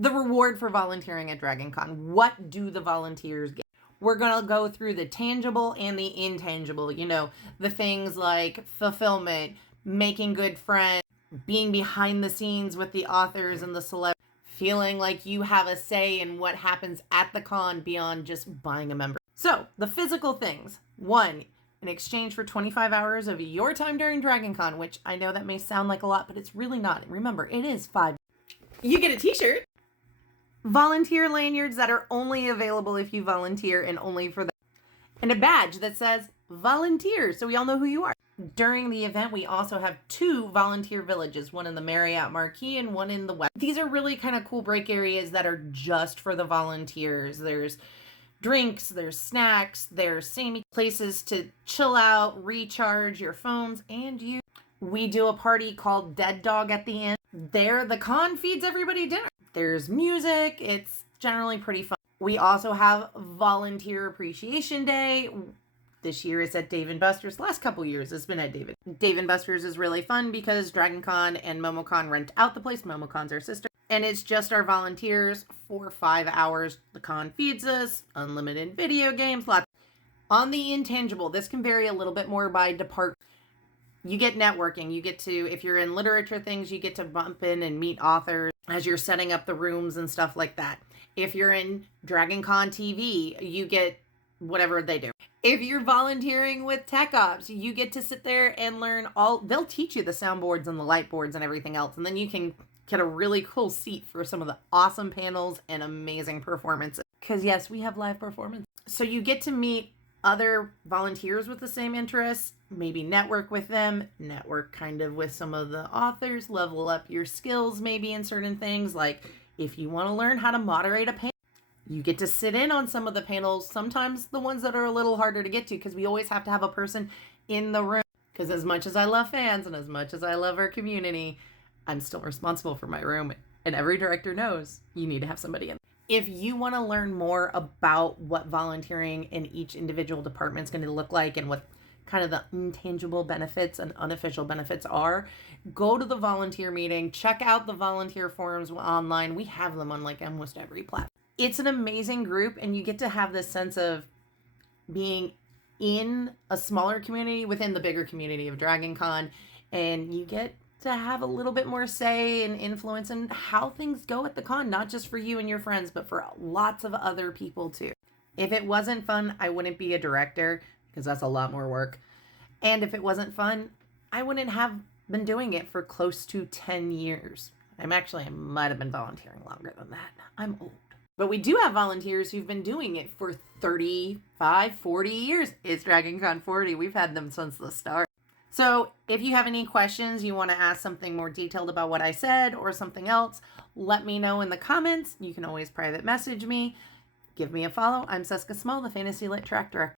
The reward for volunteering at Dragon Con. What do the volunteers get? We're going to go through the tangible and the intangible, you know, the things like fulfillment, making good friends, being behind the scenes with the authors and the celebrities, feeling like you have a say in what happens at the con beyond just buying a membership. So, the physical things. 1, in exchange for 25 hours of your time during Dragon Con, which I know that may sound like a lot, but it's really not. Remember, it is 5. You get a t-shirt. Volunteer lanyards that are only available if you volunteer and only for that. And a badge that says volunteer, so we all know who you are. During the event, we also have 2 volunteer villages, one in the Marriott Marquis and one in the West. These are really kind of cool break areas that are just for the volunteers. There's drinks, there's snacks, there's samey places to chill out, recharge your phones, and you. We do a party called Dead Dog at the end. There, the con feeds everybody dinner. There's music. It's generally pretty fun. We also have Volunteer Appreciation Day. This year it's at Dave & Buster's. The last couple years it's been at Dave. Dave & Buster's is really fun because Dragon Con and MomoCon rent out the place. MomoCon's our sister. And it's just our volunteers for 5 hours. The con feeds us, unlimited video games, lots. On the intangible, this can vary a little bit more by department. You get networking. You get to, if you're in literature things, you get to bump in and meet authors as you're setting up the rooms and stuff like that. If you're in Dragon Con TV, you get whatever they do. If you're volunteering with Tech Ops, you get to sit there and learn they'll teach you the soundboards and the light boards and everything else. And then you can get a really cool seat for some of the awesome panels and amazing performances. Because yes, we have live performance. So you get to meet other volunteers with the same interests, maybe network with them, network kind of with some of the authors, level up your skills maybe in certain things. Like if you want to learn how to moderate a panel, you get to sit in on some of the panels, sometimes the ones that are a little harder to get to because we always have to have a person in the room. Because as much as I love fans and as much as I love our community, I'm still responsible for my room. And every director knows you need to have somebody in. If you want to learn more about what volunteering in each individual department is going to look like and what kind of the intangible benefits and unofficial benefits are, go to the volunteer meeting, check out the volunteer forums online. We have them on like almost every platform. It's an amazing group and you get to have this sense of being in a smaller community within the bigger community of Dragon Con, and you get to have a little bit more say and influence in how things go at the con, not just for you and your friends, but for lots of other people too. If it wasn't fun, I wouldn't be a director because that's a lot more work. And if it wasn't fun, I wouldn't have been doing it for close to 10 years. I might have been volunteering longer than that. I'm old. But we do have volunteers who've been doing it for 35, 40 years. It's Dragon Con 40. We've had them since the start. So if you have any questions, you want to ask something more detailed about what I said or something else, let me know in the comments. You can always private message me. Give me a follow. I'm Seska Small, the Fantasy Lit Track Director.